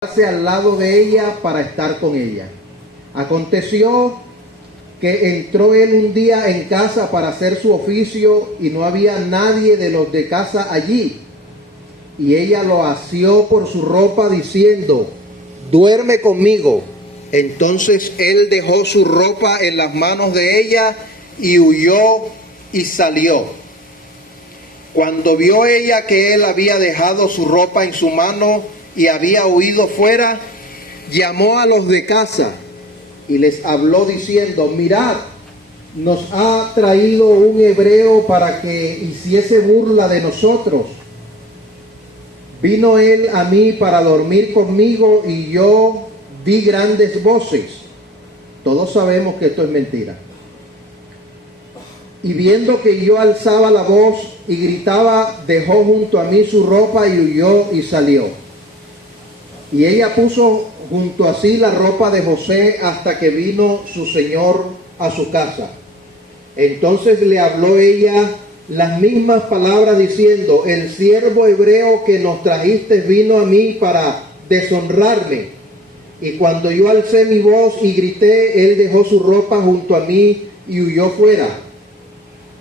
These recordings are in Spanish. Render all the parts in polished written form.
al lado de ella para estar con ella. Aconteció que entró él un día en casa para hacer su oficio y no había nadie de los de casa allí. Y ella lo asió por su ropa diciendo: duerme conmigo. Entonces él dejó su ropa en las manos de ella y huyó y salió. Cuando vio ella que él había dejado su ropa en su mano y había huido fuera, llamó a los de casa y les habló diciendo: mirad, nos ha traído un hebreo para que hiciese burla de nosotros. Vino él a mí para dormir conmigo y yo di grandes voces. Todos sabemos que esto es mentira. Y viendo que yo alzaba la voz y gritaba, dejó junto a mí su ropa y huyó y salió. Y ella puso junto a sí la ropa de José hasta que vino su señor a su casa. Entonces le habló ella las mismas palabras diciendo: el siervo hebreo que nos trajiste vino a mí para deshonrarme. Y cuando yo alcé mi voz y grité, él dejó su ropa junto a mí y huyó fuera.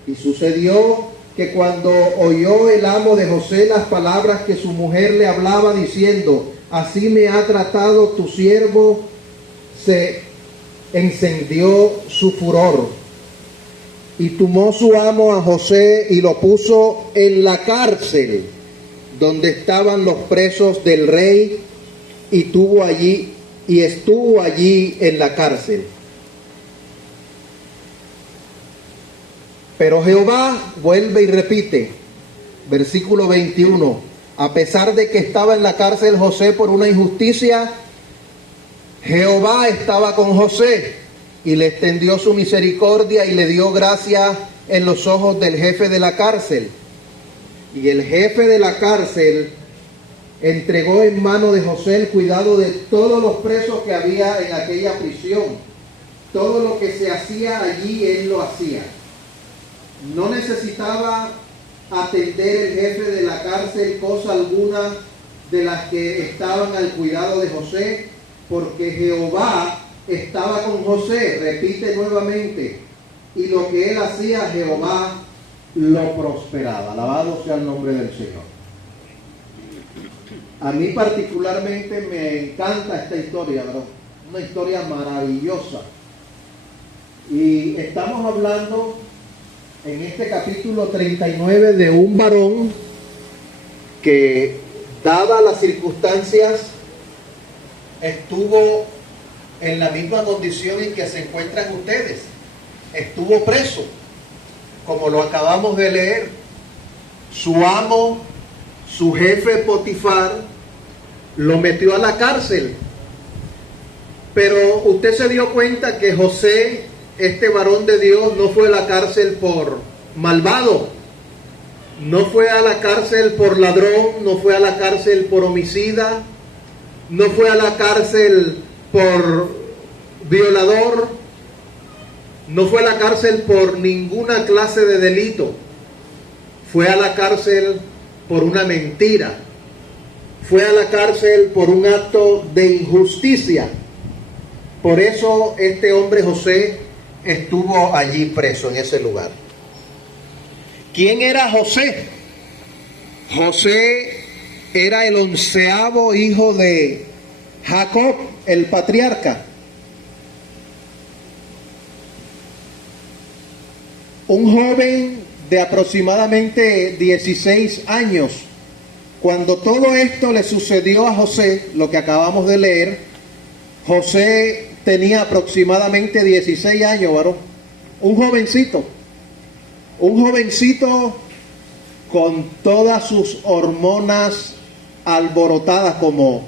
Y sucedió que cuando oyó el amo de José las palabras que su mujer le hablaba diciendo: así me ha tratado tu siervo, se encendió su furor. Y tomó su amo a José y lo puso en la cárcel donde estaban los presos del rey, y estuvo allí en la cárcel. Pero Jehová vuelve y repite, versículo 21, a pesar de que estaba en la cárcel José por una injusticia, Jehová estaba con José y le extendió su misericordia y le dio gracia en los ojos del jefe de la cárcel. Y el jefe de la cárcel entregó en mano de José el cuidado de todos los presos que había en aquella prisión. Todo lo que se hacía allí, él lo hacía. No necesitaba atender el jefe de la cárcel cosa alguna de las que estaban al cuidado de José, porque Jehová estaba con José, repite nuevamente, y lo que él hacía, Jehová lo prosperaba. Alabado sea el nombre del Señor. A mí particularmente me encanta esta historia, ¿verdad? Una historia maravillosa. Y estamos hablando en este capítulo 39 de un varón que, dadas las circunstancias, estuvo en la misma condición en que se encuentran ustedes. Estuvo preso, como lo acabamos de leer. Su amo, su jefe Potifar, lo metió a la cárcel. Pero usted se dio cuenta que José, este varón de Dios, no fue a la cárcel por malvado, no fue a la cárcel por ladrón, no fue a la cárcel por homicida, no fue a la cárcel por violador, no fue a la cárcel por ninguna clase de delito. Fue a la cárcel por una mentira. Fue a la cárcel por un acto de injusticia. Por eso este hombre José estuvo allí preso en ese lugar. ¿Quién era José? José era el 11º hijo de Jacob, el patriarca. Un joven de aproximadamente 16 años. Cuando todo esto le sucedió a José, lo que acabamos de leer, José tenía aproximadamente 16 años, varón. Un jovencito con todas sus hormonas alborotadas, como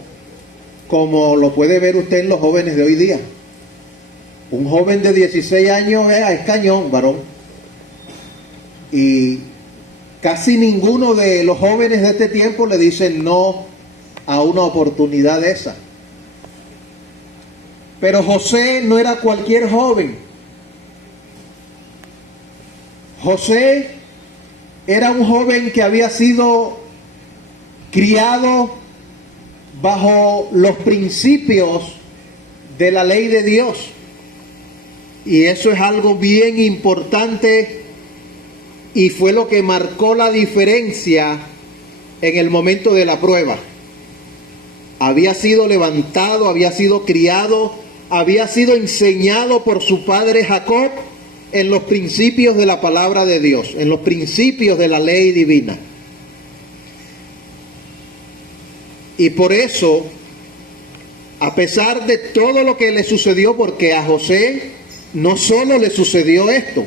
lo puede ver usted en los jóvenes de hoy día. Un joven de 16 años es cañón, varón. Y casi ninguno de los jóvenes de este tiempo le dicen no a una oportunidad de esa. Pero José no era cualquier joven. José era un joven que había sido criado bajo los principios de la ley de Dios. Y eso es algo bien importante y fue lo que marcó la diferencia en el momento de la prueba. Había sido levantado, había sido criado, había sido enseñado por su padre Jacob en los principios de la palabra de Dios, en los principios de la ley divina. Y por eso, a pesar de todo lo que le sucedió, porque a José no solo le sucedió esto,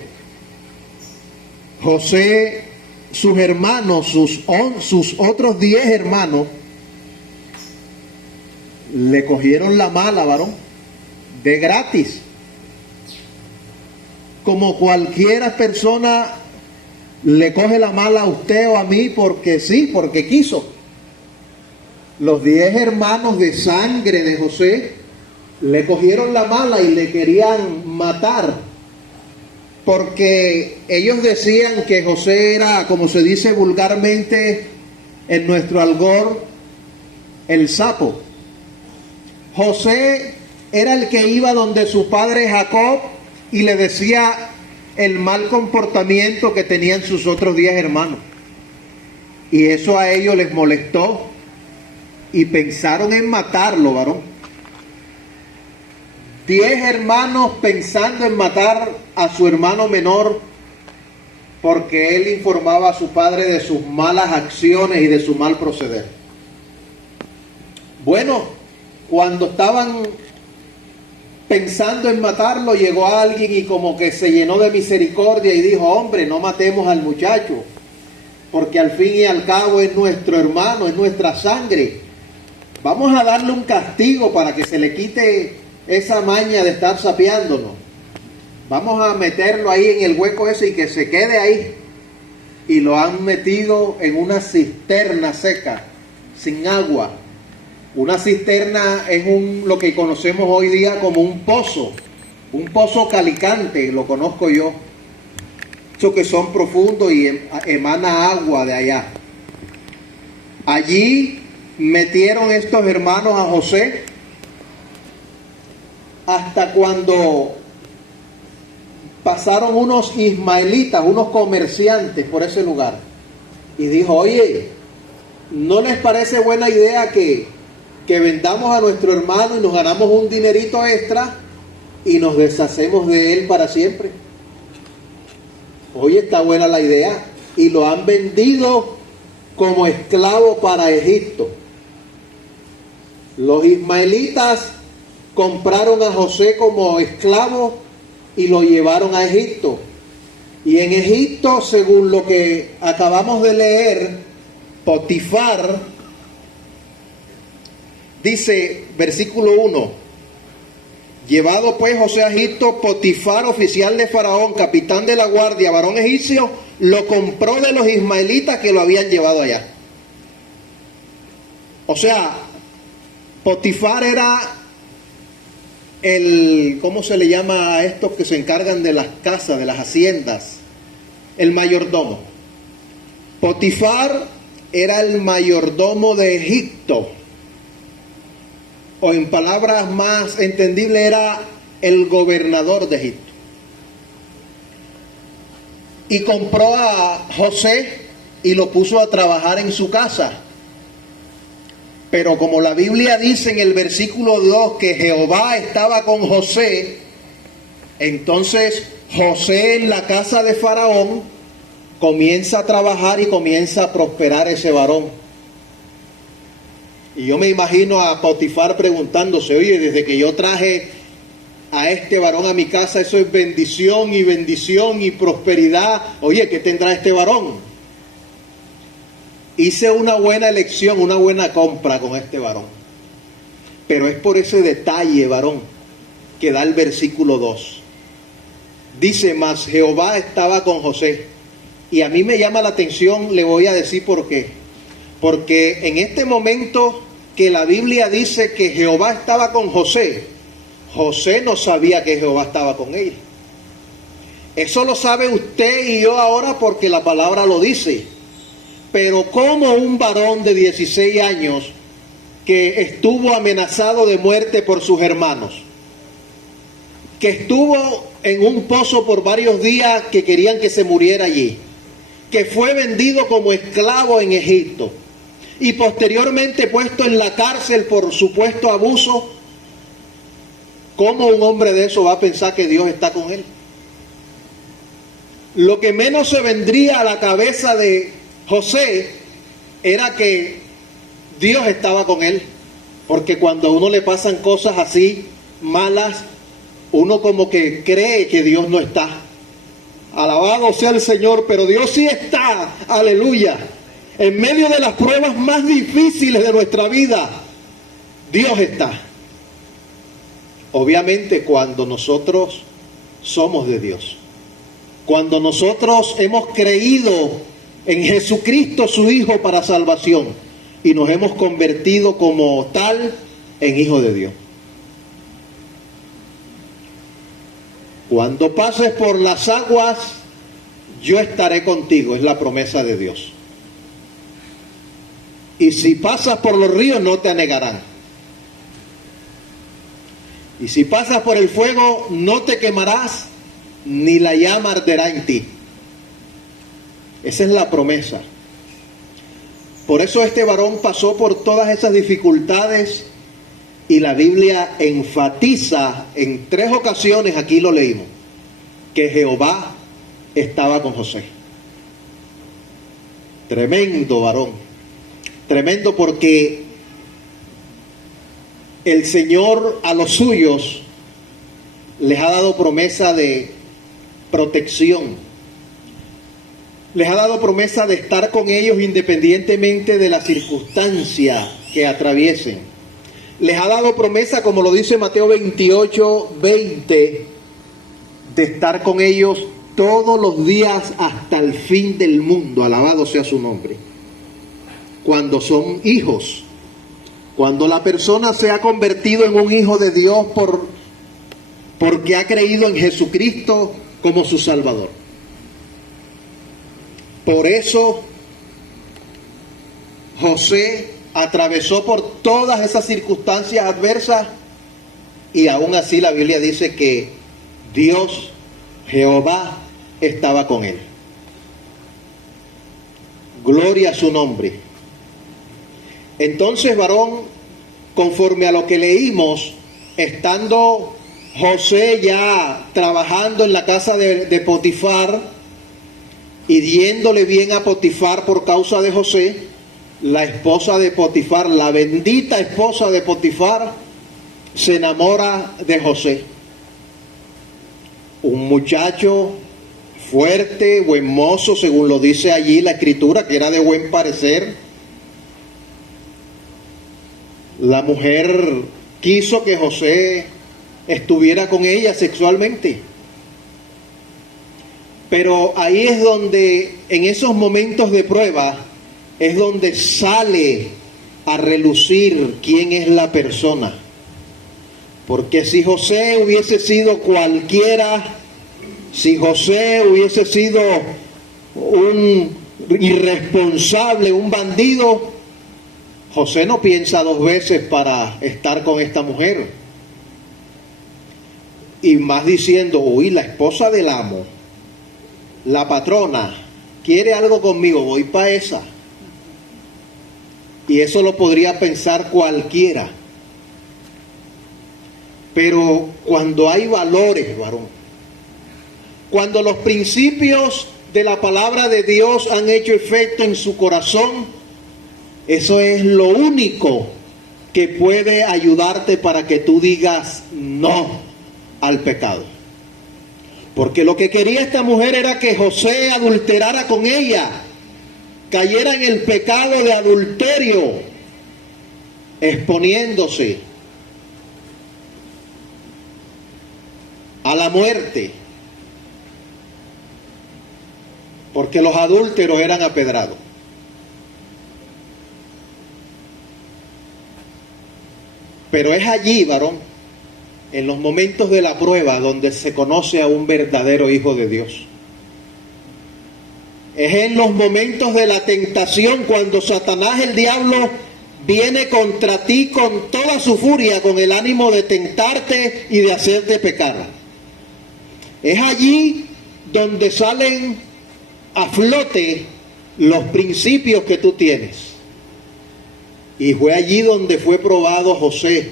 José, sus hermanos, sus otros 10 hermanos, le cogieron la mala, varón, de gratis. Como cualquiera persona le coge la mala a usted o a mí porque sí, porque quiso. Los 10 hermanos de sangre de José le cogieron la mala y le querían matar, porque ellos decían que José era, como se dice vulgarmente en nuestro algor, el sapo. José era el que iba donde su padre Jacob y le decía el mal comportamiento que tenían sus otros 10 hermanos. Y eso a ellos les molestó y pensaron en matarlo, varón. 10 hermanos pensando en matar a su hermano menor porque él informaba a su padre de sus malas acciones y de su mal proceder. Bueno, cuando estaban pensando en matarlo, llegó alguien y como que se llenó de misericordia y dijo: hombre, no matemos al muchacho, porque al fin y al cabo es nuestro hermano, es nuestra sangre. Vamos a darle un castigo para que se le quite esa maña de estar sapeándonos. Vamos a meterlo ahí en el hueco ese y que se quede ahí. Y lo han metido en una cisterna seca, sin agua. Una cisterna es lo que conocemos hoy día como un pozo calicante, lo conozco yo. Esos que son profundos y emana agua de allá. Allí metieron estos hermanos a José hasta cuando pasaron unos ismaelitas, unos comerciantes por ese lugar. Y dijo: oye, ¿no les parece buena idea que vendamos a nuestro hermano y nos ganamos un dinerito extra y nos deshacemos de él para siempre? Oye, está buena la idea. Y lo han vendido como esclavo para Egipto. Los ismaelitas compraron a José como esclavo y lo llevaron a Egipto. Y en Egipto, según lo que acabamos de leer, Potifar, dice, versículo 1, llevado pues José a Egipto, Potifar, oficial de Faraón, capitán de la guardia, varón egipcio, lo compró de los ismaelitas que lo habían llevado allá. O sea, Potifar era ¿cómo se le llama a estos que se encargan de las casas, de las haciendas? El mayordomo. Potifar era el mayordomo de Egipto. O en palabras más entendibles, era el gobernador de Egipto. Y compró a José y lo puso a trabajar en su casa. Pero como la Biblia dice en el versículo 2 que Jehová estaba con José, entonces José en la casa de Faraón comienza a trabajar y comienza a prosperar ese varón. Y yo me imagino a Potifar preguntándose: oye, desde que yo traje a este varón a mi casa, eso es bendición y prosperidad. Oye, ¿qué tendrá este varón? Hice una buena elección, una buena compra con este varón. Pero es por ese detalle, varón, que da el versículo 2. Dice: mas Jehová estaba con José. Y a mí me llama la atención, le voy a decir por qué. Porque en este momento que la Biblia dice que Jehová estaba con José, José no sabía que Jehová estaba con él. Eso lo sabe usted y yo ahora porque la palabra lo dice. Pero ¿cómo un varón de 16 años que estuvo amenazado de muerte por sus hermanos, que estuvo en un pozo por varios días que querían que se muriera allí, que fue vendido como esclavo en Egipto y posteriormente puesto en la cárcel por supuesto abuso. ¿Cómo un hombre de eso va a pensar que Dios está con él? Lo que menos se vendría a la cabeza de José era que Dios estaba con él, porque cuando a uno le pasan cosas así malas, uno como que cree que Dios no está. Alabado sea el Señor, pero Dios sí está, aleluya. En medio de las pruebas más difíciles de nuestra vida, Dios está. Obviamente cuando nosotros somos de Dios, cuando nosotros hemos creído en Jesucristo su Hijo para salvación y nos hemos convertido como tal en hijo de Dios. Cuando pases por las aguas, yo estaré contigo, es la promesa de Dios. Y si pasas por los ríos, no te anegarán. Y si pasas por el fuego, no te quemarás, ni la llama arderá en ti. Esa es la promesa. Por eso este varón pasó por todas esas dificultades y la Biblia enfatiza en 3 ocasiones, aquí lo leímos, que Jehová estaba con José. Tremendo varón. Tremendo porque el Señor a los suyos les ha dado promesa de protección. Les ha dado promesa de estar con ellos independientemente de la circunstancia que atraviesen. Les ha dado promesa, como lo dice Mateo 28:20, de estar con ellos todos los días hasta el fin del mundo. Alabado sea su nombre. Cuando son hijos, cuando la persona se ha convertido en un hijo de Dios porque ha creído en Jesucristo como su Salvador. Por eso José atravesó por todas esas circunstancias adversas y aún así la Biblia dice que Dios, Jehová, estaba con él. Gloria a su nombre. Entonces, varón, conforme a lo que leímos, estando José ya trabajando en la casa de Potifar y diéndole bien a Potifar por causa de José, la esposa de Potifar, la bendita esposa de Potifar, se enamora de José. Un muchacho fuerte, buen mozo, según lo dice allí la escritura, que era de buen parecer. La mujer quiso que José estuviera con ella sexualmente. Pero ahí es donde, en esos momentos de prueba, es donde sale a relucir quién es la persona. Porque si José hubiese sido cualquiera, si José hubiese sido un irresponsable, un bandido, José no piensa 2 veces para estar con esta mujer. Y más diciendo, uy, la esposa del amo, la patrona, quiere algo conmigo, voy para esa. Y eso lo podría pensar cualquiera. Pero cuando hay valores, varón, cuando los principios de la palabra de Dios han hecho efecto en su corazón, eso es lo único que puede ayudarte para que tú digas no al pecado. Porque lo que quería esta mujer era que José adulterara con ella, cayera en el pecado de adulterio, exponiéndose a la muerte, porque los adúlteros eran apedrados. Pero es allí, varón, en los momentos de la prueba, donde se conoce a un verdadero hijo de Dios. Es en los momentos de la tentación, cuando Satanás, el diablo, viene contra ti con toda su furia, con el ánimo de tentarte y de hacerte pecar. Es allí donde salen a flote los principios que tú tienes. Y fue allí donde fue probado José.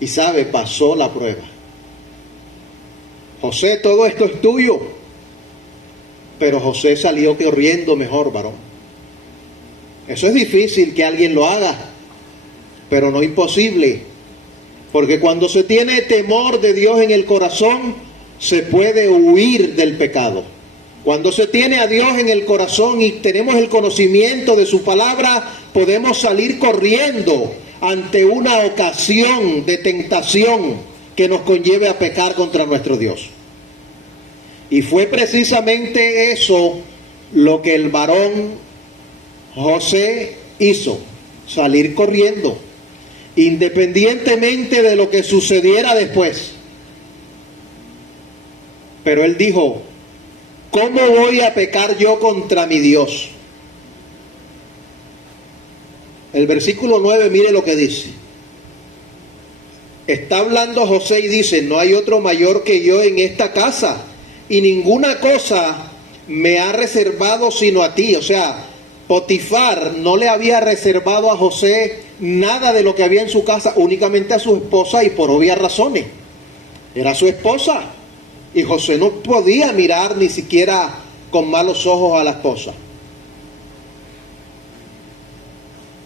Y sabe, pasó la prueba. José, todo esto es tuyo. Pero José salió corriendo mejor, varón. Eso es difícil que alguien lo haga, pero no imposible. Porque cuando se tiene temor de Dios en el corazón, se puede huir del pecado. Cuando se tiene a Dios en el corazón y tenemos el conocimiento de su palabra, podemos salir corriendo ante una ocasión de tentación que nos conlleve a pecar contra nuestro Dios. Y fue precisamente eso lo que el varón José hizo, salir corriendo, independientemente de lo que sucediera después. Pero él dijo, ¿cómo voy a pecar yo contra mi Dios? El versículo 9, mire lo que dice. Está hablando José y dice, no hay otro mayor que yo en esta casa, y ninguna cosa me ha reservado sino a ti. O sea, Potifar no le había reservado a José nada de lo que había en su casa, únicamente a su esposa, y por obvias razones. Era su esposa, y José no podía mirar ni siquiera con malos ojos a la esposa.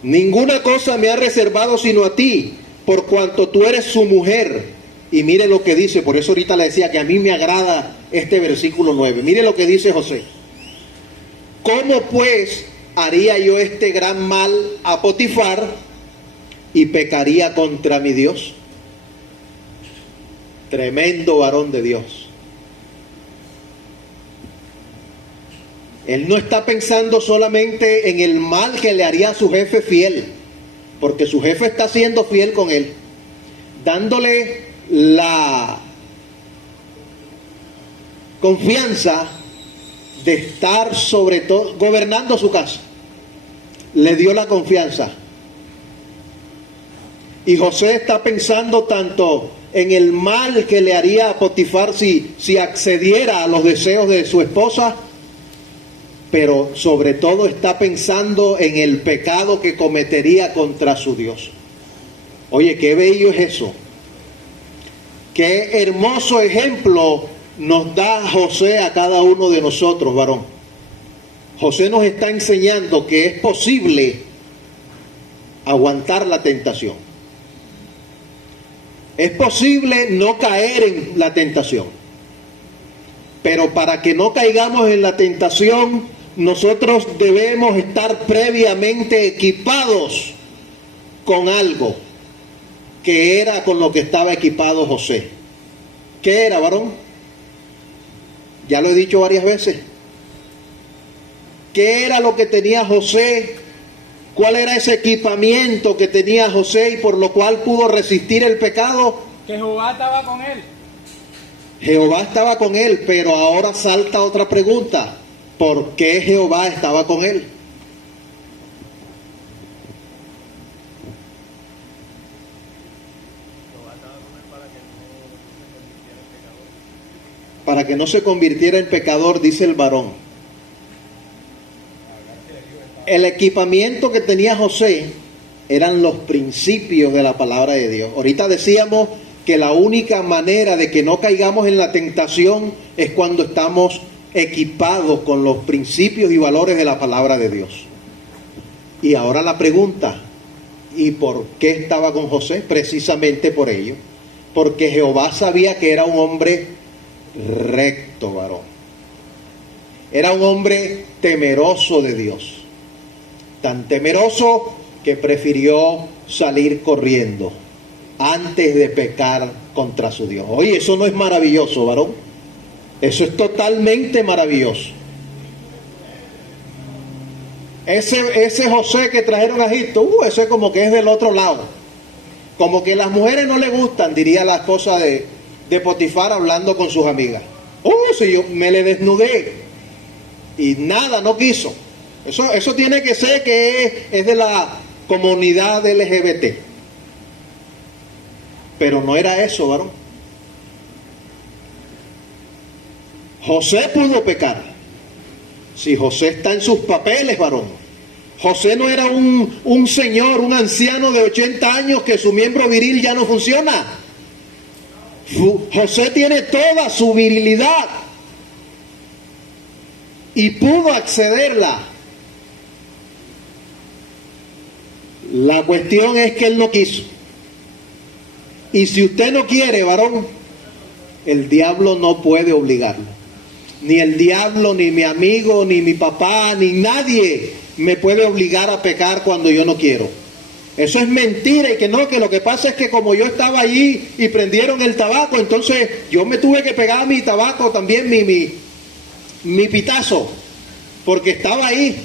Ninguna cosa me ha reservado sino a ti, por cuanto tú eres su mujer. Y mire lo que dice, por eso ahorita le decía que a mí me agrada este versículo 9. Mire lo que dice José. ¿Cómo pues haría yo este gran mal a Potifar y pecaría contra mi Dios? Tremendo varón de Dios. Él no está pensando solamente en el mal que le haría a su jefe fiel, porque su jefe está siendo fiel con él, dándole la confianza de estar sobre todo, gobernando su casa. Le dio la confianza. Y José está pensando tanto en el mal que le haría a Potifar si accediera a los deseos de su esposa, pero sobre todo está pensando en el pecado que cometería contra su Dios. Oye, qué bello es eso. Qué hermoso ejemplo nos da José a cada uno de nosotros, varón. José nos está enseñando que es posible aguantar la tentación. Es posible no caer en la tentación. Pero para que no caigamos en la tentación, nosotros debemos estar previamente equipados con algo que era con lo que estaba equipado José. ¿Qué era, varón? Ya lo he dicho varias veces. ¿Qué era lo que tenía José? ¿Cuál era ese equipamiento que tenía José y por lo cual pudo resistir el pecado? Que Jehová estaba con él. Jehová estaba con él, pero ahora salta otra pregunta. ¿Por qué Jehová estaba con él? Para que no se convirtiera en pecador, dice el varón. El equipamiento que tenía José eran los principios de la palabra de Dios. Ahorita decíamos que la única manera de que no caigamos en la tentación es cuando estamos equipados con los principios y valores de la palabra de Dios. Y ahora la pregunta, ¿y por qué estaba con José? Precisamente por ello. Porque Jehová sabía que era un hombre recto, varón. Era un hombre temeroso de Dios. Tan temeroso que prefirió salir corriendo antes de pecar contra su Dios. Oye, eso no es maravilloso, varón. Eso es totalmente maravilloso. Ese José que trajeron a Egipto, eso es como que es del otro lado. Como que las mujeres no le gustan, diría la esposa de Potifar hablando con sus amigas. Si yo me le desnudé y nada, no quiso. Eso tiene que ser que es de la comunidad LGBT. Pero no era eso, varón. José pudo pecar. Si José está en sus papeles, varón. José no era un señor, un anciano de 80 años que su miembro viril ya no funciona. José tiene toda su virilidad y pudo accederla. La cuestión es que él no quiso. Y si usted no quiere, varón, el diablo no puede obligarlo. Ni el diablo, ni mi amigo, ni mi papá, ni nadie me puede obligar a pecar cuando yo no quiero. Eso es mentira, y que no, que lo que pasa es que como yo estaba allí y prendieron el tabaco, entonces yo me tuve que pegar mi tabaco también, mi pitazo, porque estaba ahí.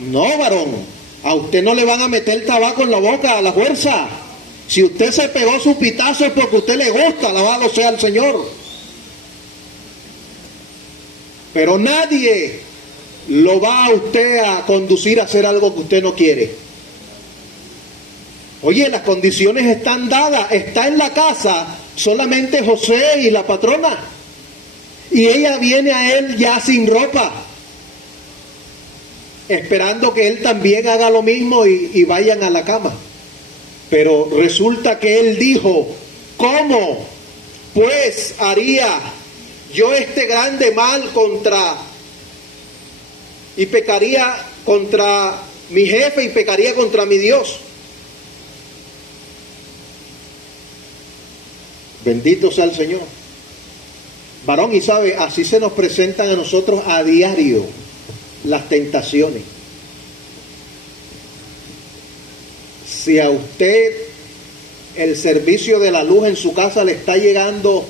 No, varón, a usted no le van a meter tabaco en la boca a la fuerza. Si usted se pegó su pitazo es porque a usted le gusta, alabado sea el Señor. Pero nadie lo va a usted a conducir a hacer algo que usted no quiere. Oye, las condiciones están dadas, está en la casa solamente José y la patrona. Y ella viene a él ya sin ropa, esperando que él también haga lo mismo y vayan a la cama. Pero resulta que él dijo, ¿cómo pues haría yo este grande mal y pecaría contra mi jefe y pecaría contra mi Dios? Bendito sea el Señor. Varón, y sabe, así se nos presentan a nosotros a diario las tentaciones. Si a usted el servicio de la luz en su casa le está llegando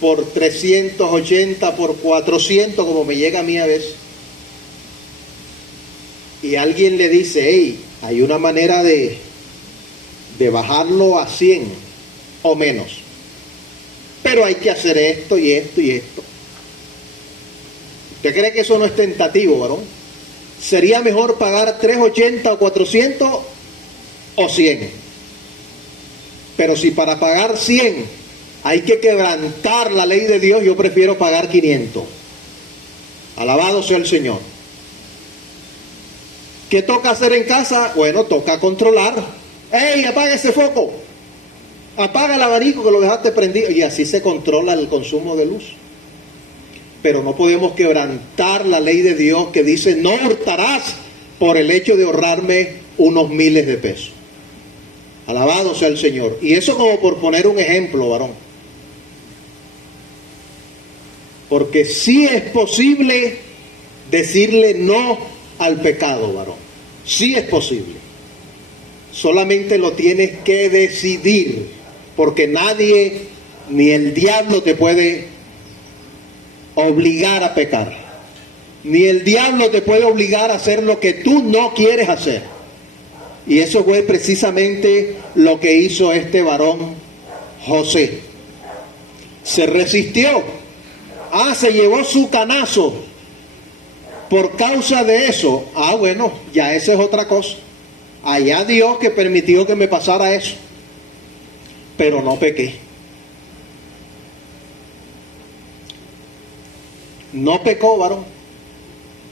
por 380, por 400, como me llega a mí a veces, y alguien le dice, hey, hay una manera de bajarlo a 100 o menos, pero hay que hacer esto y esto y esto. ¿Usted cree que eso no es tentativo, varón? ¿Sería mejor pagar 380 o 400 o 100? Pero si para pagar 100 hay que quebrantar la ley de Dios, yo prefiero pagar 500. Alabado sea el Señor. ¿Qué toca hacer en casa? Bueno, toca controlar. ¡Ey, apaga ese foco! Apaga el abanico que lo dejaste prendido. Y así se controla el consumo de luz. Pero no podemos quebrantar la ley de Dios que dice, no hurtarás, por el hecho de ahorrarme unos miles de pesos. Alabado sea el Señor. Y eso como por poner un ejemplo, varón. Porque sí es posible decirle no al pecado, varón. Sí es posible. Solamente lo tienes que decidir, porque nadie, ni el diablo te puede obligar a pecar. Ni el diablo te puede obligar a hacer lo que tú no quieres hacer. Y eso fue precisamente lo que hizo este varón José. Se resistió. Se llevó su canazo por causa de eso. Bueno, ya esa es otra cosa. Allá Dios que permitió que me pasara eso. Pero no pequé. No pecó, varón.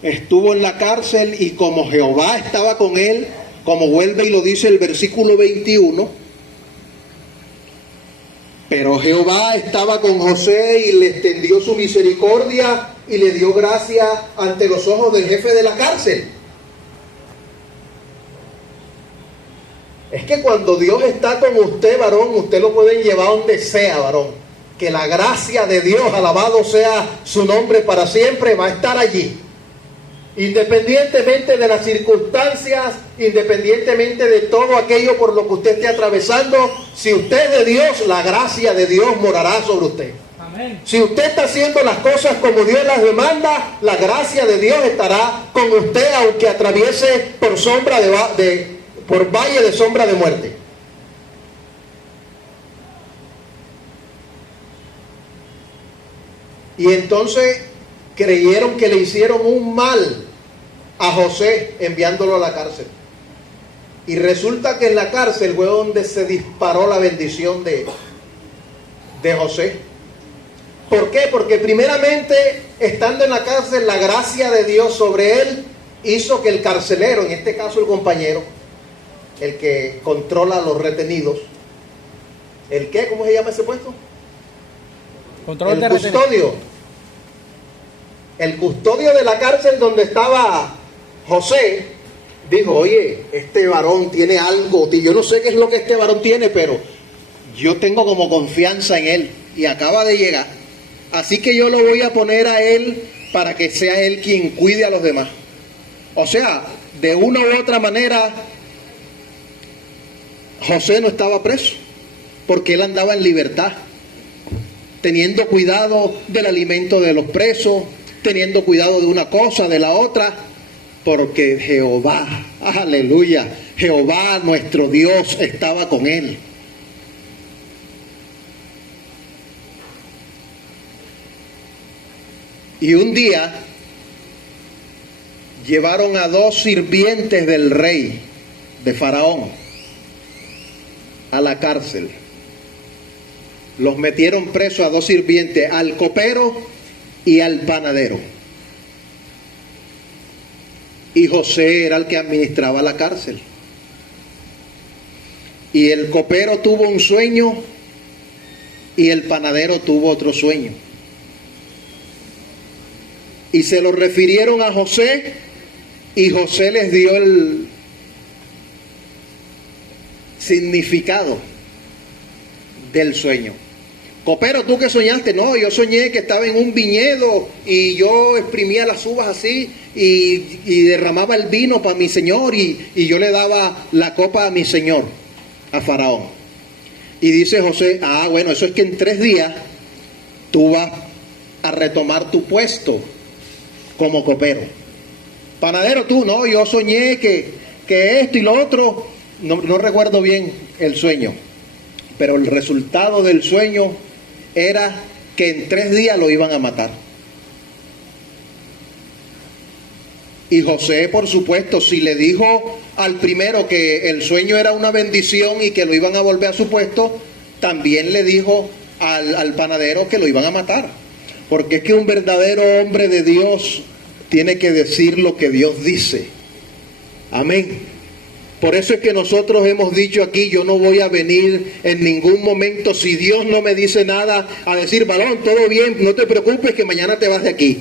Estuvo en la cárcel y como Jehová estaba con él, como vuelve y lo dice el versículo 21, pero Jehová estaba con José y le extendió su misericordia y le dio gracia ante los ojos del jefe de la cárcel. Es que cuando Dios está con usted, varón, usted lo puede llevar donde sea, varón. Que la gracia de Dios, alabado sea su nombre para siempre, va a estar allí. Independientemente de las circunstancias, independientemente de todo aquello por lo que usted esté atravesando, si usted es de Dios, la gracia de Dios morará sobre usted. Amén. Si usted está haciendo las cosas como Dios las demanda, la gracia de Dios estará con usted, aunque atraviese por por valle de sombra de muerte. Y entonces creyeron que le hicieron un mal a José enviándolo a la cárcel. Y resulta que en la cárcel fue donde se disparó la bendición de José. ¿Por qué? Porque primeramente, estando en la cárcel, la gracia de Dios sobre él hizo que el carcelero, en este caso el compañero, el que controla a los retenidos, ¿el qué? ¿Cómo se llama ese puesto? Control de El custodio. El custodio de la cárcel donde estaba José, dijo, oye, este varón tiene algo, yo no sé qué es lo que este varón tiene, pero yo tengo como confianza en él y acaba de llegar. Así que yo lo voy a poner a él para que sea él quien cuide a los demás. O sea, de una u otra manera, José no estaba preso, porque él andaba en libertad, teniendo cuidado del alimento de los presos, teniendo cuidado de una cosa, de la otra, porque Jehová, aleluya, Jehová nuestro Dios estaba con él. Y un día llevaron a 2 sirvientes del rey, de Faraón, a la cárcel. Los metieron presos a 2 sirvientes, al copero y al panadero. Y José era el que administraba la cárcel. Y el copero tuvo un sueño y el panadero tuvo otro sueño. Y se lo refirieron a José y José les dio el significado del sueño. Copero, ¿tú qué soñaste? No, yo soñé que estaba en un viñedo y yo exprimía las uvas así y derramaba el vino para mi señor y yo le daba la copa a mi señor, a Faraón. Y dice José, bueno, eso es que en 3 días tú vas a retomar tu puesto como copero. Panadero, tú, no, yo soñé que esto y lo otro, no recuerdo bien el sueño, pero el resultado del sueño era que en 3 días lo iban a matar. Y José, por supuesto, si le dijo al primero que el sueño era una bendición y que lo iban a volver a su puesto, también le dijo al panadero que lo iban a matar. Porque es que un verdadero hombre de Dios tiene que decir lo que Dios dice. Amén. Por eso es que nosotros hemos dicho aquí, yo no voy a venir en ningún momento, si Dios no me dice nada, a decir, varón, todo bien, no te preocupes que mañana te vas de aquí.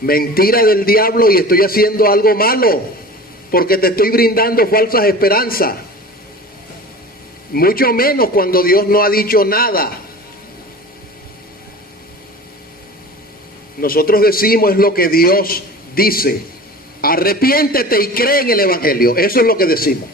Mentira del diablo, y estoy haciendo algo malo, porque te estoy brindando falsas esperanzas. Mucho menos cuando Dios no ha dicho nada. Nosotros decimos lo que Dios dice. Arrepiéntete y cree en el Evangelio. Eso es lo que decimos.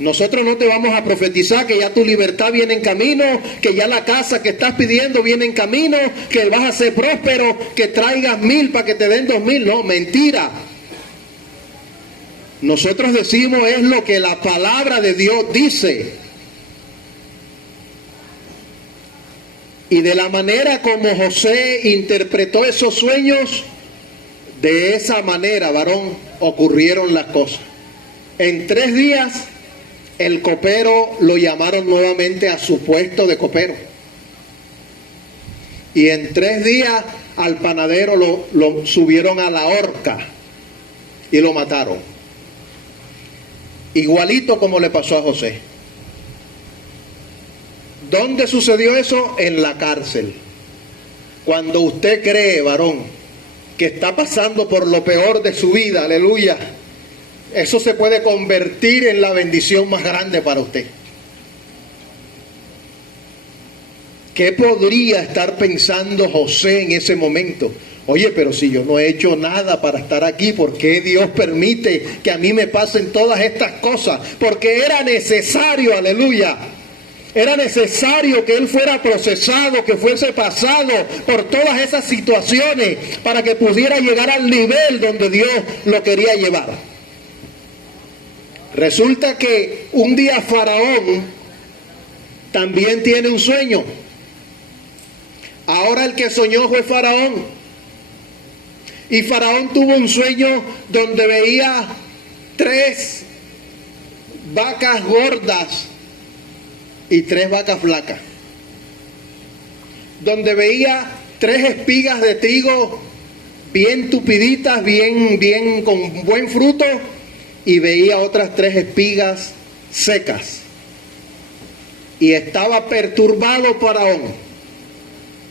Nosotros no te vamos a profetizar que ya tu libertad viene en camino, que ya la casa que estás pidiendo viene en camino, que vas a ser próspero, que traigas 1000 para que te den 2000. No, mentira. Nosotros decimos es lo que la palabra de Dios dice. Y de la manera como José interpretó esos sueños, de esa manera, varón, ocurrieron las cosas. En 3 días, el copero lo llamaron nuevamente a su puesto de copero. Y en 3 días, al panadero lo subieron a la horca y lo mataron. Igualito como le pasó a José. ¿Dónde sucedió eso? En la cárcel. Cuando usted cree, varón, que está pasando por lo peor de su vida, aleluya, eso se puede convertir en la bendición más grande para usted. ¿Qué podría estar pensando José en ese momento? Oye, pero si yo no he hecho nada para estar aquí, ¿por qué Dios permite que a mí me pasen todas estas cosas? Porque era necesario, aleluya. Era necesario que él fuera procesado, que fuese pasado por todas esas situaciones para que pudiera llegar al nivel donde Dios lo quería llevar. Resulta que un día Faraón también tiene un sueño. Ahora el que soñó fue Faraón. Y Faraón tuvo un sueño donde veía 3 vacas gordas y 3 vacas flacas. Donde veía 3 espigas de trigo bien tupiditas, bien con buen fruto, y veía otras 3 espigas secas. Y estaba perturbado Faraón,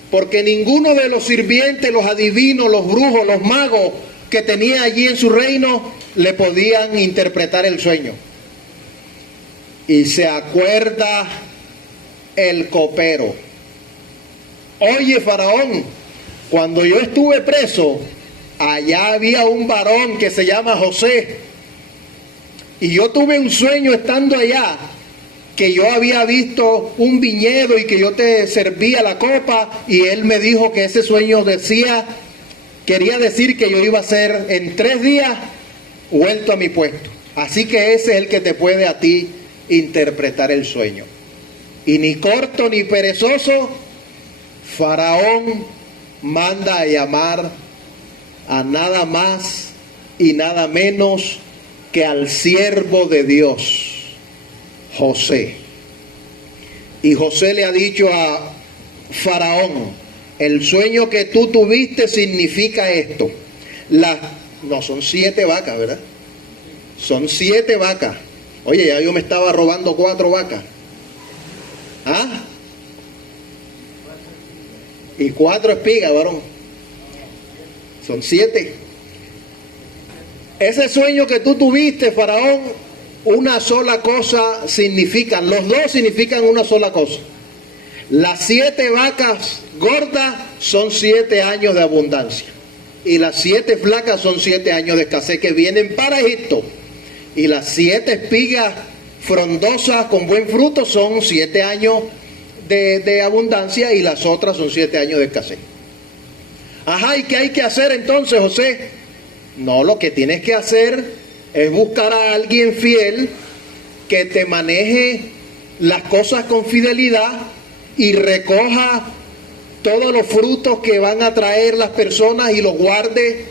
porque ninguno de los sirvientes, los adivinos, los brujos, los magos que tenía allí en su reino le podían interpretar el sueño. Y se acuerda el copero: oye, Faraón, cuando yo estuve preso, allá había un varón que se llama José, y yo tuve un sueño estando allá, que yo había visto un viñedo y que yo te servía la copa, y él me dijo que ese sueño quería decir que yo iba a ser en 3 días vuelto a mi puesto. Así que ese es el que te puede a ti interpretar el sueño. Y ni corto ni perezoso, Faraón manda a llamar a nada más y nada menos que al siervo de Dios, José. Y José le ha dicho a Faraón: el sueño que tú tuviste significa esto. No, son 7 vacas, ¿verdad? Son 7 vacas. Oye, ya yo me estaba robando 4 vacas. ¿Ah? Y 4 espigas, varón. Son 7. Ese sueño que tú tuviste, Faraón, una sola cosa significan. Los dos significan una sola cosa. Las 7 vacas gordas son 7 años de abundancia. Y las 7 flacas son 7 años de escasez que vienen para Egipto. Y las 7 espigas frondosas con buen fruto son 7 años de abundancia, y las otras son 7 años de escasez. Ajá, ¿y qué hay que hacer entonces, José? No, lo que tienes que hacer es buscar a alguien fiel que te maneje las cosas con fidelidad y recoja todos los frutos que van a traer las personas y los guarde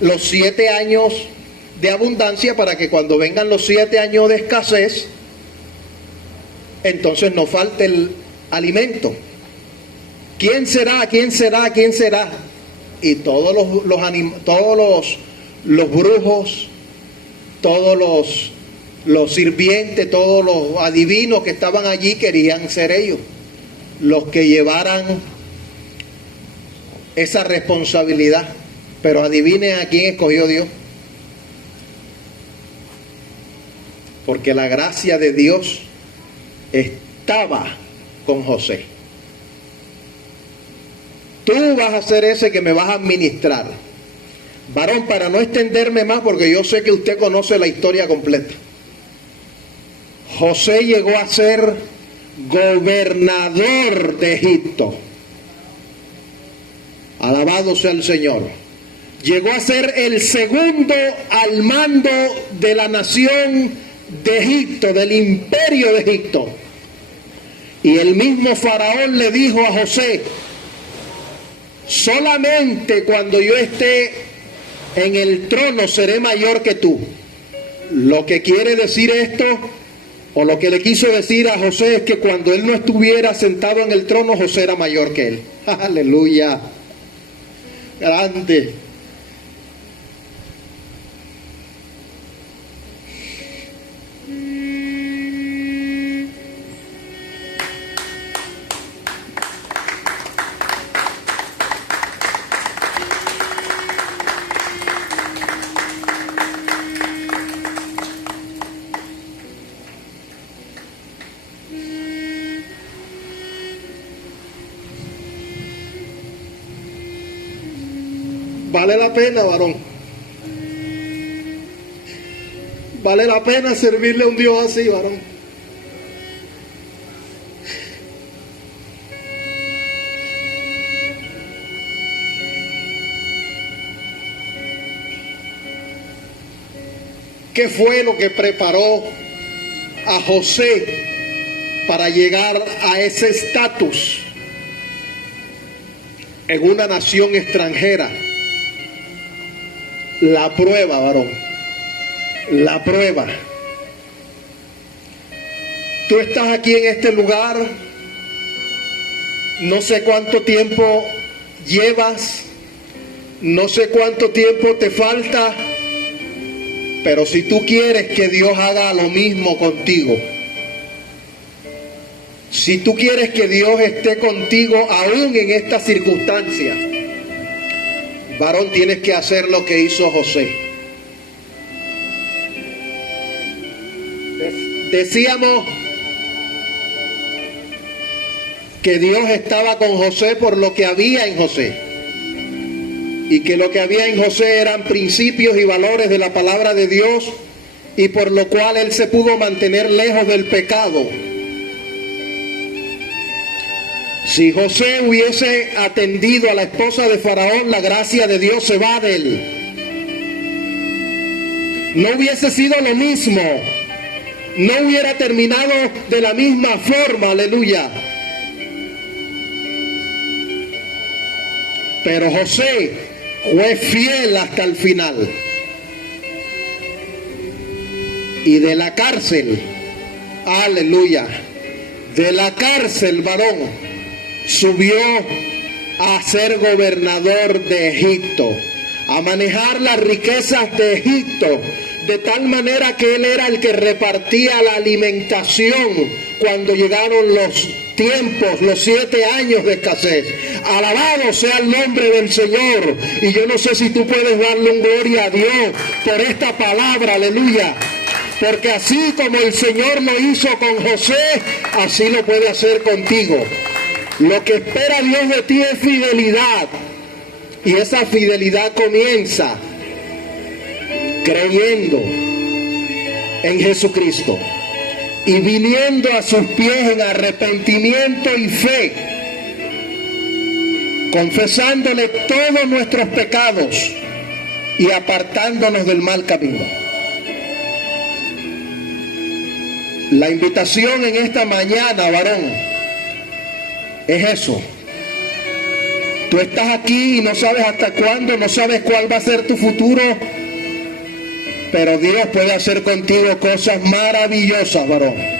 los 7 años de abundancia, para que cuando vengan los 7 años de escasez, entonces no falte el alimento. ¿Quién será? ¿Quién será? ¿Quién será? Y todos los brujos, todos los sirvientes, todos los adivinos que estaban allí querían ser ellos los que llevaran esa responsabilidad. Pero adivinen a quién escogió Dios. Porque la gracia de Dios estaba con José. Tú vas a ser ese que me vas a administrar. Varón, para no extenderme más, porque yo sé que usted conoce la historia completa. José llegó a ser gobernador de Egipto. Alabado sea el Señor. Llegó a ser el segundo al mando de la nación de Egipto, del imperio de Egipto. Y el mismo Faraón le dijo a José: solamente cuando yo esté en el trono seré mayor que tú. Lo que quiere decir esto, o lo que le quiso decir a José, es que cuando él no estuviera sentado en el trono, José era mayor que él. Aleluya. Grande. Vale la pena, varón. Vale la pena servirle a un Dios así, varón. ¿Qué fue lo que preparó a José para llegar a ese estatus en una nación extranjera? La prueba, varón. La prueba. Tú estás aquí en este lugar, no sé cuánto tiempo llevas, no sé cuánto tiempo te falta, pero si tú quieres que Dios haga lo mismo contigo, si tú quieres que Dios esté contigo aún en estas circunstancias, varón, tienes que hacer lo que hizo José. Decíamos que Dios estaba con José por lo que había en José, y que lo que había en José eran principios y valores de la palabra de Dios, y por lo cual él se pudo mantener lejos del pecado. Si José hubiese atendido a la esposa de Faraón, la gracia de Dios se va de él. No hubiese sido lo mismo, no hubiera terminado de la misma forma, aleluya. Pero José fue fiel hasta el final. Y de la cárcel, aleluya, de la cárcel, varón, subió a ser gobernador de Egipto, a manejar las riquezas de Egipto, de tal manera que él era el que repartía la alimentación cuando llegaron los tiempos, los 7 años de escasez. Alabado sea el nombre del Señor. Y yo no sé si tú puedes darle un gloria a Dios por esta palabra, aleluya. Porque así como el Señor lo hizo con José, así lo puede hacer contigo. Lo que espera Dios de ti es fidelidad. Y esa fidelidad comienza creyendo en Jesucristo y viniendo a sus pies en arrepentimiento y fe, confesándole todos nuestros pecados y apartándonos del mal camino. La invitación en esta mañana, varón, es eso. Tú estás aquí y no sabes hasta cuándo, no sabes cuál va a ser tu futuro, pero Dios puede hacer contigo cosas maravillosas, varón.